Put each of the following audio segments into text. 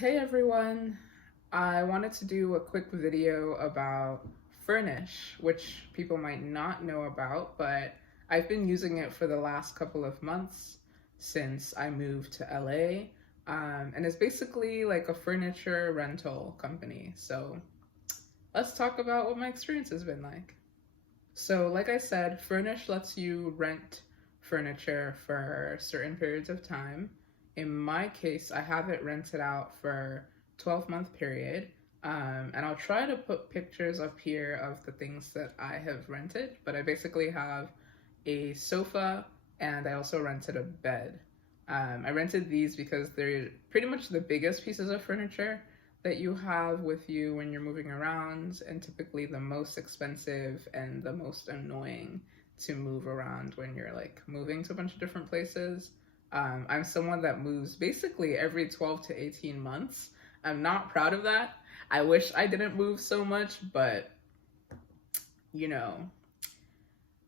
Hey everyone, I wanted to do a quick video about Fernish, which people might not know about, but I've been using it for the last couple of months since I moved to LA. And it's basically like a furniture rental company. So let's talk about what my experience has been like. So, like I said, Furnish lets you rent furniture for certain periods of time. In my case, I have it rented out for 12-month period. And I'll try to put pictures up here of the things that I have rented, but I basically have a sofa and I also rented a bed. I rented these because they're pretty much the biggest pieces of furniture that you have with you when you're moving around, and typically the most expensive and the most annoying to move around when you're like moving to a bunch of different places. I'm someone that moves basically every 12 to 18 months. I'm not proud of that. I wish I didn't move so much, but you know,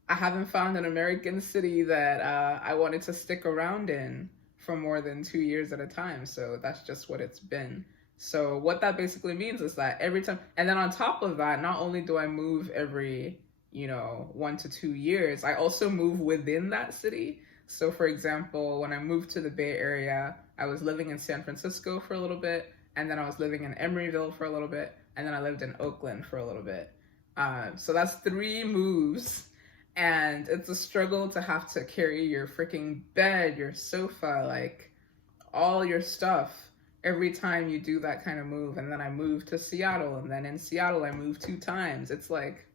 I haven't found an American city that I wanted to stick around in for more than 2 years at a time. So that's just what it's been. So what that basically means is that every time, and then on top of that, not only do I move every, 1 to 2 years, I also move within that city. So for example, when I moved to the Bay Area, I was living in San Francisco for a little bit, and then I was living in Emeryville for a little bit, and then I lived in Oakland for a little bit. So that's 3 moves, and it's a struggle to have to carry your freaking bed, your sofa, like all your stuff every time you do that kind of move. And then I moved to Seattle, and then in Seattle I moved 2 times. It's like,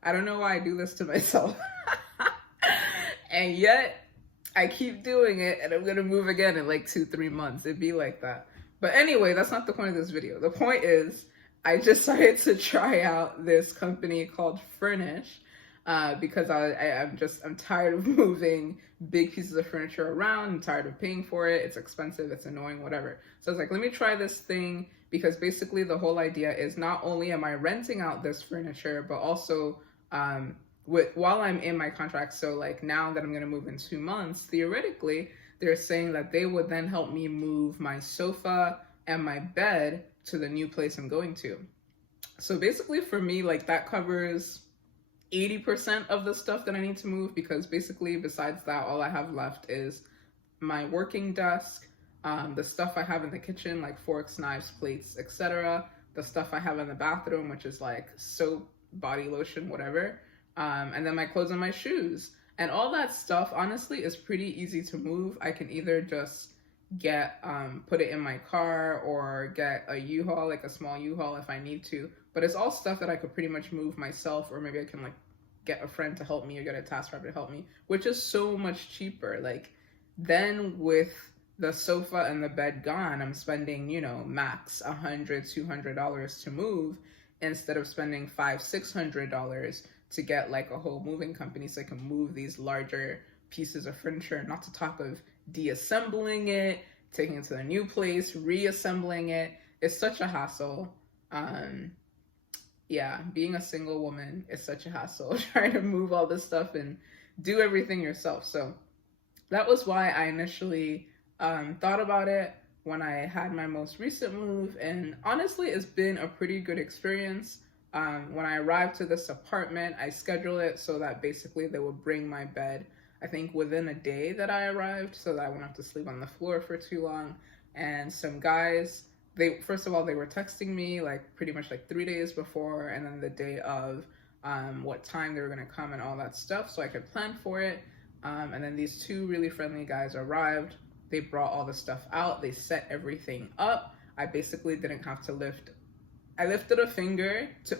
I don't know why I do this to myself. And yet I keep doing it, and I'm gonna move again in like 2, 3 months. It'd be like that. But anyway, that's not the point of this video. The point is, I decided to try out this company called Fernish because I'm tired of moving big pieces of furniture around. I'm tired of paying for it. It's expensive. It's annoying. Whatever. So I was like, let me try this thing, because basically the whole idea is not only am I renting out this furniture, but also while I'm in my contract. So like now that I'm gonna move in 2 months, theoretically, they're saying that they would then help me move my sofa and my bed to the new place I'm going to. So basically for me, like that covers 80% of the stuff that I need to move, because basically besides that, all I have left is my working desk, the stuff I have in the kitchen, like forks, knives, plates, etc., the stuff I have in the bathroom, which is like soap, body lotion, whatever, and then my clothes and my shoes. And all that stuff, honestly, is pretty easy to move. I can either just put it in my car, or get a U-Haul, like a small U-Haul if I need to. But it's all stuff that I could pretty much move myself, or maybe I can like get a friend to help me, or get a task driver to help me, which is so much cheaper. Like then with the sofa and the bed gone, I'm spending, max $100, $200 to move, instead of spending $500, $600 to get like a whole moving company so I can move these larger pieces of furniture, not to talk of deassembling it, taking it to the new place, reassembling it. It's such a hassle. Yeah, being a single woman is such a hassle, trying to move all this stuff and do everything yourself. So that was why I initially thought about it when I had my most recent move. And honestly, it's been a pretty good experience. When I arrived to this apartment, I scheduled it so that basically they would bring my bed, I think within a day that I arrived, so that I wouldn't have to sleep on the floor for too long. And some guys, first of all, they were texting me like pretty much like 3 days before, and then the day of, what time they were gonna come and all that stuff, so I could plan for it. And then these 2 really friendly guys arrived. They brought all the stuff out. They set everything up. I basically didn't have to lift. I lifted a finger to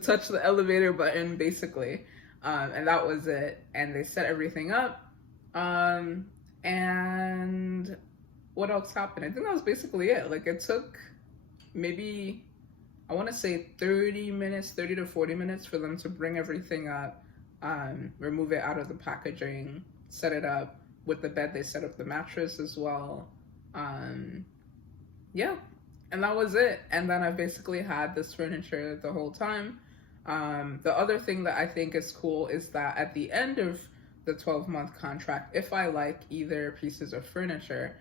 touch the elevator button, basically. And that was it. And they set everything up. And what else happened? I think that was basically it. Like it took maybe, I want to say 30 to 40 minutes for them to bring everything up, remove it out of the packaging, set it up. With the bed, they set up the mattress as well. Yeah, and that was it. And then I basically had this furniture the whole time. The other thing that I think is cool is that at the end of the 12-month contract, if I like either pieces of furniture,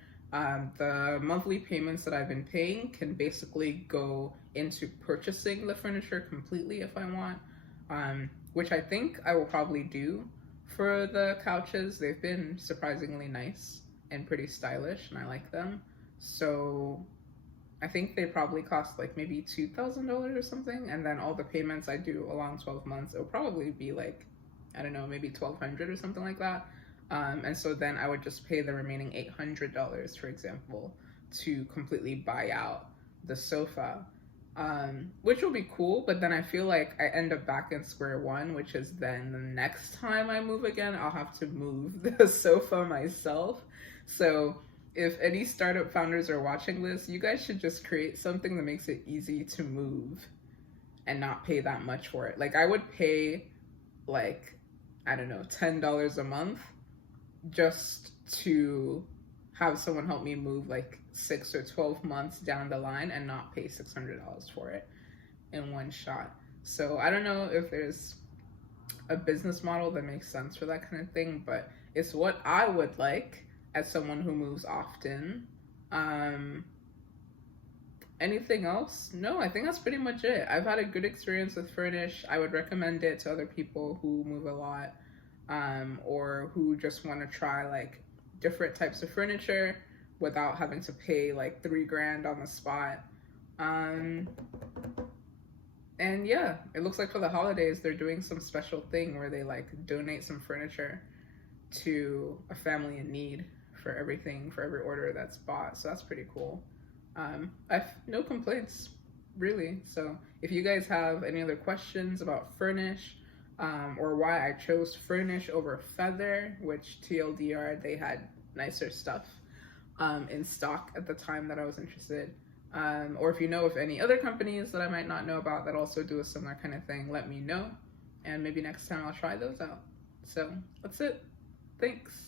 The monthly payments that I've been paying can basically go into purchasing the furniture completely if I want, which I think I will probably do for the couches. They've been surprisingly nice and pretty stylish, and I like them. So I think they probably cost like maybe $2,000 or something, and then all the payments I do along 12 months, it'll probably be like, I don't know, maybe 1,200 or something like that. And so then I would just pay the remaining $800, for example, to completely buy out the sofa, which will be cool. But then I feel like I end up back in square one, which is then the next time I move again, I'll have to move the sofa myself. So if any startup founders are watching this, you guys should just create something that makes it easy to move and not pay that much for it. Like I would pay like, I don't know, $10 a month just to have someone help me move like 6 or 12 months down the line and not pay $600 for it in one shot. So I don't know if there's a business model that makes sense for that kind of thing, but it's what I would like as someone who moves often. Anything else? No, I think that's pretty much it. I've had a good experience with Fernish. I would recommend it to other people who move a lot, or who just want to try like different types of furniture without having to pay like $3,000 on the spot. And yeah, it looks like for the holidays they're doing some special thing where they like donate some furniture to a family in need for every order that's bought. So that's pretty cool. I've no complaints really. So if you guys have any other questions about Fernish, or why I chose Fernish over Feather, which TLDR, they had nicer stuff in stock at the time that I was interested. Or if you know of any other companies that I might not know about that also do a similar kind of thing, let me know. And maybe next time I'll try those out. So that's it. Thanks.